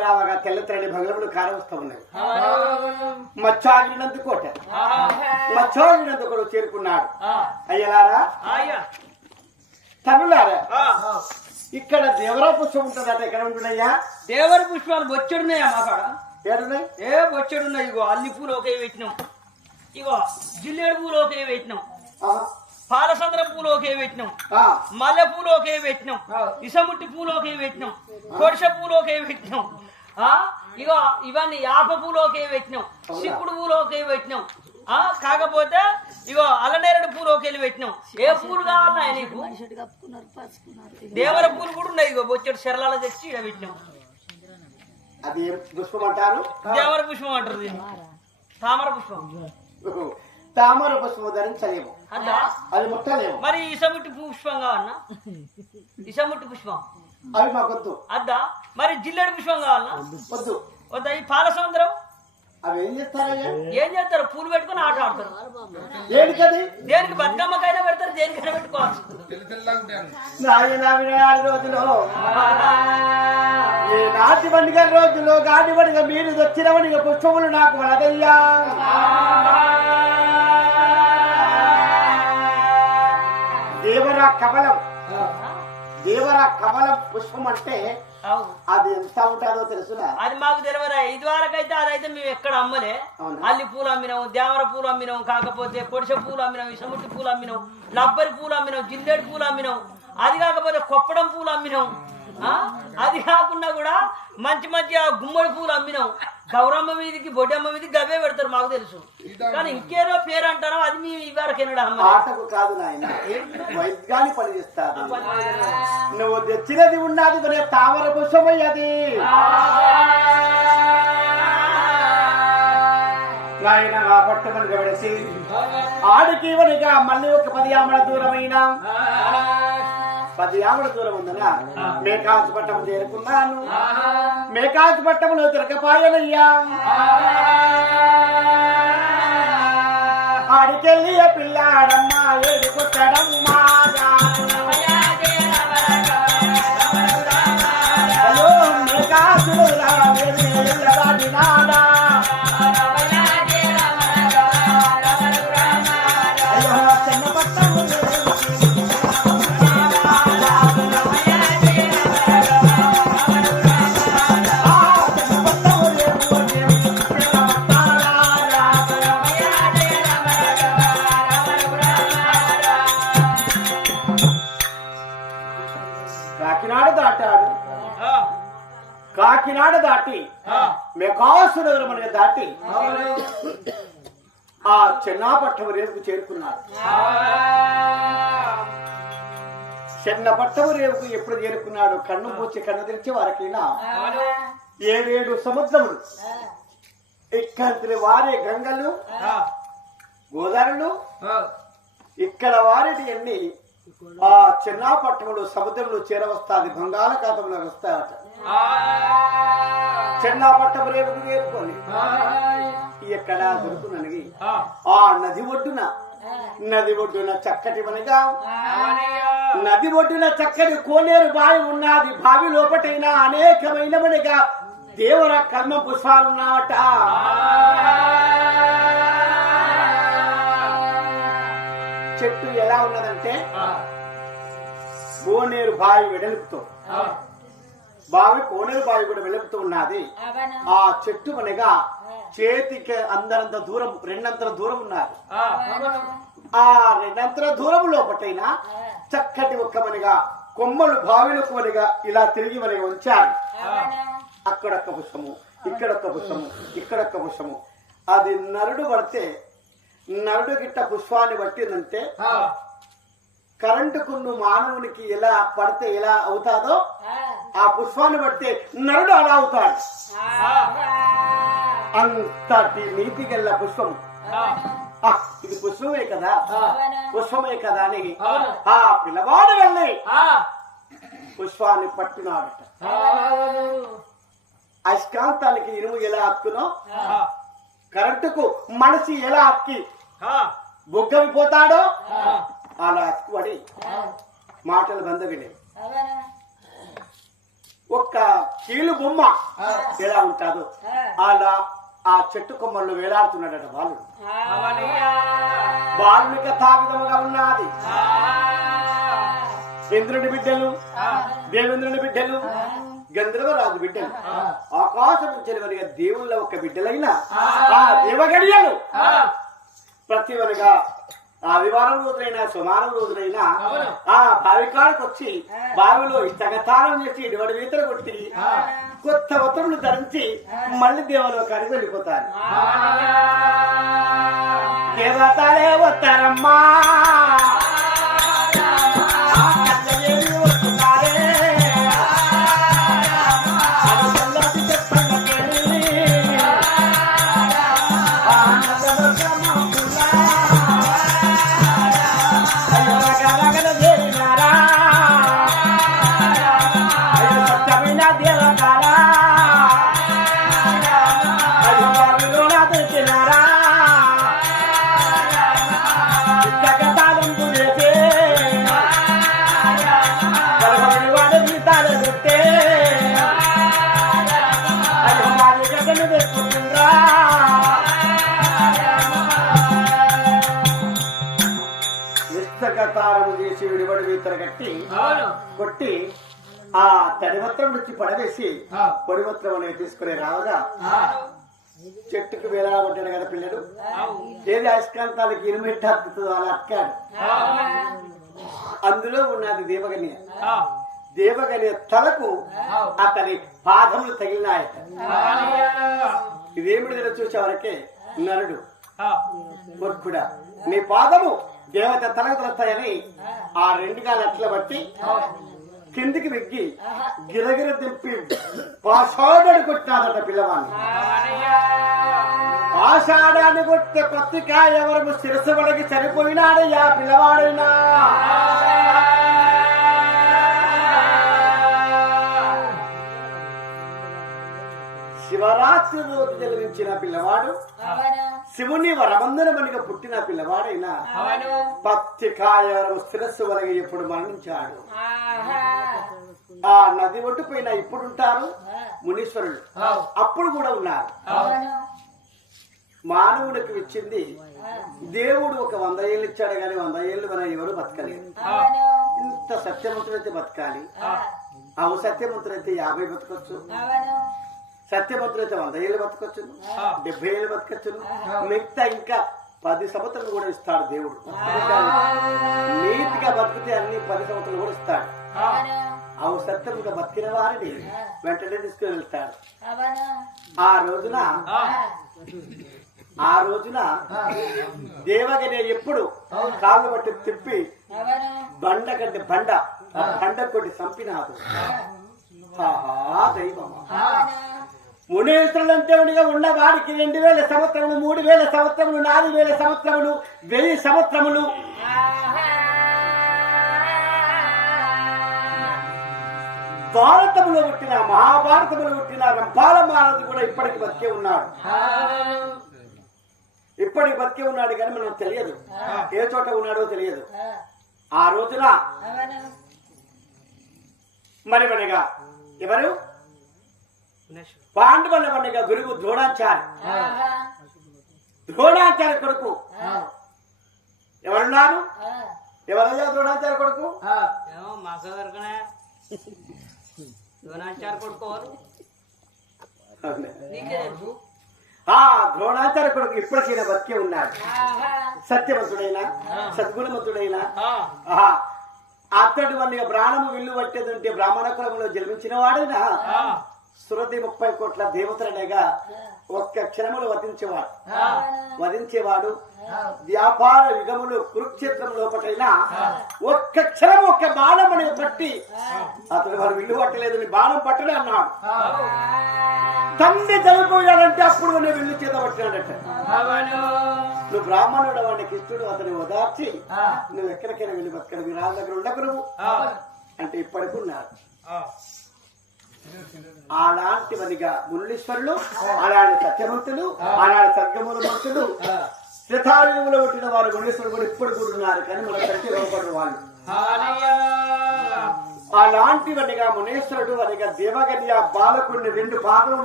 రావగా తెల్ల తెల్లని భంగములు కారవస్తూ ఉన్నది. మచ్చాగినందు కోట. మచ్చాగినందు కూడా చేరుకున్నాడు. అయ్యలారా? అయ్యా. తనులారా ఇక్కడ దేవరా పుష్పం ఉంటుందట ఎక్కడ ఉంటున్నాయ్యా దేవర పుష్పాలు బొచ్చెడున్నాయా మా కాడ? ఏడున్నాయి? ఏ బొచ్చెడున్నాయి ఇగో అల్లి పూలు ఒకే పెట్టినాం ఇగో జిల్లేడు పూలు ఒకే పెట్టినాం పాలసంద్రం పూలు ఒకే పెట్టినాం మల్లె పూలు ఒకే పెట్టినాం ఇసముట్టి పూలు ఒకే పెట్టినాం. కొడిస పూలు ఒకే పెట్టినాం. ఆ? ఇగో ఇవన్నీ యాప పూలు ఒకే పెట్టినాం. సిక్కుడు పూలు ఒకే పెట్టినాం. ఆ? కాకపోతే ఇగో అల్లనేరడు పూలు ఒకేలు పెట్టినాం. ఏ పూలు కావాలన్నా నీకు? దేవర పూలు కూడా ఉన్నాయి ఇగో. బొచ్చడు శరలాల తెచ్చి ఈడ పెట్టినాం. అది ఏం పుష్పం అంటారు? దేవర పుష్పం అంటారు దీన్ని. తామర పుష్పం. తామర పుష్పం ధరించలేము అదా ముట్టలేము మరి ఇసముట్టి పుష్పం కావాలన్నా ఇసముట్టి పుష్పం? అవి మాకొద్దు. అద్దా మరి జిల్లెడు పుష్పం కావాలన్నా వద్దు. వద్దా? ఈ పాల సముద్రం? అవి ఏం చేస్తారయ్యా? ఏం చేస్తారు? పూలు పెట్టుకుని ఆట ఆడతారు. దేనికది? దేనికి బతుకమ్మకైనా పెడతారు దేనికైనా పెట్టుకోవచ్చు ఏ నాటి పండుగ రోజులో గాడి పండుగ మీరు వచ్చిన పండుగ పుష్పములు నాకు వలదయ్యా. దేవరా కమలం దేవరా కమలం పుష్పం అంటే. అది ఎంత ఉంటుందో తెలుసునా అది మాకు తెలియదు ఇది వరకు అయితే అదైతే మేము ఎక్కడ అమ్మలే? అల్లి పూలు అమ్మినాం దేవర పూలు అమ్మినాం కాకపోతే పొడిసె పూలు అమ్మినాం ఇసముట్టి పూలు అమ్మినాం లబ్బరి పూలు అమ్మినాం జిల్లేడు పూలు అమ్మినాం అది కాకపోతే కొప్పడం పూలు అమ్మినాం? అది కాకుండా కూడా మంచి మంచి ఆ గుమ్మడి పూలు అమ్మినాం. గౌరమ్మ మీదకి బొడ్డమ్మ మీదకి గవే పెడతారు మాకు తెలుసు. కానీ ఇంకేదో పేరు అంటారో? అది మేము ఇవరకెనడా అమ్మ? ఆటకు కాదు నాయన. వైద్యాన్ని పనిచేస్తారు. నువ్వు తెచ్చినది ఉన్నది మరి తామర పుష్పమయ్యది నాయన నా పట్టమని గమనించి ఆడికి ఇవనిగా మళ్ళీ ఒక పది ఆమడ దూరమైన. పది ఆమడ దూరం ఉందనా? మేకాసు పట్టము చేరుకున్నాను మేకాసు పట్టములో తిరగపాయనయ్యా ఆడికెళ్ళి పిల్లాడమ్మా ఏడు కొట్టడమ్మా అయ్యో మేకాసులు దాటి ఆ చెన్నాపట్టం రేవుకు చేరుకున్నాడు చెన్నపట్టం రేవుకు ఎప్పుడు చేరుకున్నాడు? కన్ను పూచి కన్ను తెరిచి వారికైనా? ఏడేడు సముద్రములు. ఇక్కడ వారే గంగలు గోదావరులు. ఇక్కడ వారిటి అన్ని ఆ చెన్నాపట్టములు సముద్రంలో చేరవస్తాది బంగాళాఖాతంలో వస్తాయట. చెన్నాపట్టము రేవుకు చేరుకొని ఎక్కడ దొరుకునని ఆ. నది ఒడ్డున నది ఒడ్డున చక్కటి మనగా నది ఒడ్డున చక్కటి కోనేరు బావి ఉన్నది. బావి లోపటైన అనేకమైన మనగా దేవర కర్మ పుష్పాలున్నావట. ఎలా ఉన్నదంటే కోనేరు బావి వెడలుపుతో. బావి కోనేరు బావి కూడా వెలుపుతూ ఉన్నది. ఆ చెట్టు మనగా చేతికి అందరంత దూరం రెండంతల దూరం ఉన్నది ఆ. రెండంతల దూరం లోపటైనా చక్కటి ఒక్క మనగా కొమ్మలు బావిలకు మనగా ఇలా తిరిగి మనగా ఉంచారు. అక్కడొక్క పుష్పము ఇక్కడొక్క పుష్పము ఇక్కడొక్క పుష్పము అది నరుడు పడితే నరుడు గిట్ట పుష్పాన్ని పట్టిందంటే కరెంటు కున్ను మానవునికి ఎలా పడితే ఎలా అవుతాదో ఆ. పుష్పాన్ని పడితే నరుడు అలా అవుతాడు. అంతటి నీతి గల్ల పుష్పం. ఇది పుష్పమే కదా? పుష్పమే కదా అని ఆ. పిల్లవాడు వెళ్ళి పుష్పాన్ని పట్టినాడట. అయస్కాంతానికి ఇనుము ఎలా అక్కునో కరెంటుకు మనిషి ఎలా అక్కి బొగ్గవిపోతాడో అలా అక్కుబడి మాటలు బంద వినే ఒక్క కీలు బొమ్మ ఎలా ఉంటాదో. అలా ఆ చెట్టు కొమ్మల్లో వేలాడుతున్నాడట బాలుడు. బాలుని కథా విధముగా ఉన్నది. ఇంద్రుని బిడ్డలు దేవేంద్రుని బిడ్డలు గంధర్వరాజు బిడ్డలు. ఆకాశం చెరువనిగా దేవుళ్ళ ఒక బిడ్డలైన ఆ. దేవగడియలు. ప్రతివనగా ఆదివారం రోజునైనా సోమవారం రోజునైనా ఆ బావికాడికి వచ్చి బావిలో ఇష్టగతానం చేసి ఇటువంటి వీతలు కొట్టి కొత్త వస్త్రములు ధరించి మళ్ళీ దేవలోకానికి వెళ్ళిపోతారు. దేవతలే వస్తారమ్మా. చేసి వీతర కట్టి కొట్టి ఆ తడివత్రం నుంచి పడవేసి పొడివత్రం అనేది తీసుకుని రావగా చెట్టుకు వేలాడబడ్డాడు కదా పిల్లడు ఏది అయస్కాంతాలకు ఇరుమిట్టు హత్తుతుందో అలా అక్కాడు అందులో ఉన్నది దేవగన్య దేవగన్య తలకు అతని పాదములు తగిలినాయట. ఇదేమిటి చూసే వరకే? నరుడు. మూర్ఖుడా. నీ పాదము దేవత తలకు తలస్తాయని ఆ రెండు కాలు అట్ల బట్టి కిందికి వెగ్గి గిరగిర దింపి పాషాడాన్ని కొట్టినాదట పిల్లవాడిని ఆషాఢాన్ని కొట్టే పత్రికాయ ఎవరు శిరస్సు పడకి చనిపోయినాడయ్యా పిల్లవాడైనా. జన్మించిన పిల్లవాడు. శివుని వరబంధనమనిగా పుట్టిన పిల్లవాడైనా పత్రికాయ వరము శిరస్సు వలగ ఎప్పుడు మరణించాడు. ఆ నది ఒడ్డుపైన ఇప్పుడు ఉంటారు మునీశ్వరులు. అప్పుడు కూడా ఉన్నారు. మానవుడికి ఇచ్చింది దేవుడు ఒక వంద ఏళ్ళు ఇచ్చాడు కానీ వంద ఏళ్ళు మనం ఎవరు బతకలేదు. ఇంత సత్యవంతుడైతే బతకాలి. అవు సత్యవంతుడైతే యాభై బతకొచ్చు. సత్యవంతుడైతే వంద ఏళ్ళు బతకొచ్చు డెబ్బై ఏళ్ళు బతకొచ్చు మిగతా ఇంకా పది సంవత్సరాలు కూడా ఇస్తాడు దేవుడు. నీతిగా బతికితే అన్ని పది సంవత్సరాలు కూడా ఇస్తాడు. అవు సత్యంగా బతికిన వారిని వెంటనే తీసుకుని వెళ్తాడు ఆ రోజున ఆ. రోజున దేవగిరి ఎప్పుడు కాళ్ళు బట్టి తిప్పి బండ కంటే బండ ఆ బండ కొట్టి చంపినాదు ఆహా దైవమా. మునీశ్వరులంటే ఉండిగా ఉన్న వాడికి రెండు వేల సంవత్సరములు మూడు వేల సంవత్సరములు నాలుగు వేల సంవత్సరములు వెయ్యి సంవత్సరములు. భారతములో పుట్టిన మహాభారతములో పుట్టిన రంపాల మహారాజు కూడా ఇప్పటికి బతికే ఉన్నాడు. ఇప్పటికి బతికే ఉన్నాడు కానీ మనకు తెలియదు. ఏ చోట ఉన్నాడో తెలియదు. ఆ రోజున మరి మనగా ఎవరు? పాండవుల మనగా గురువు ద్రోణాచారి ద్రోణాచార్య కొడుకు. ఎవరున్నారు? ఎవరయ్యా ద్రోణాచార్య కొడుకు? ద్రోణాచార్య తెలుసు. ఆ ద్రోణాచార్య కొడుకు ఇప్పటికైనా బతికే ఉన్నాడు. సత్యవంతుడైన సద్గుణవంతుడైన. ఆహా, అతడు వల్ల ప్రాణము విల్లు పట్టేదంటే బ్రాహ్మణ కులంలో జన్మించిన వాడైనా? సురతి ముప్పై కోట్ల దేవతలనేగా ఒక్క క్షణములు వధించేవాడు. వధించేవాడు. వ్యాపార యుగములు కురుక్షేత్రం లోపటైనా ఒక్క క్షణం ఒక్క బాణం అనేది పట్టి అతడు వాడు విల్లు పట్టలేదని బాణం పట్టలే అన్నాడు. తండ్రి చనిపోయాడంటే అప్పుడు నేను విల్లు చేత పట్టినాడట. నువ్వు బ్రాహ్మణుడు వాడిని కిష్టుడు అతని ఓదార్చి నువ్వు ఎక్కడికైనా వెళ్ళి బతకడు మీ రాజు దగ్గర ఉండకు నువ్వు. అంటే ఇప్పటికి ఉన్నారు. అలాంటివనిగా మురళీశ్వరులు అలాంటి సత్యవంతులు అలాంటి సద్గముల మంతులు శతాయుగులో పుట్టిన వారు మురళీశ్వరులు కూడా ఇప్పుడు కూడా ఉన్నారు కానీ మన సత్య లోపడు వాళ్ళు. అలాంటివనిగా మునేశ్వరుడు అనగా దేవగన్య బాలకుడిని రెండు భాగములు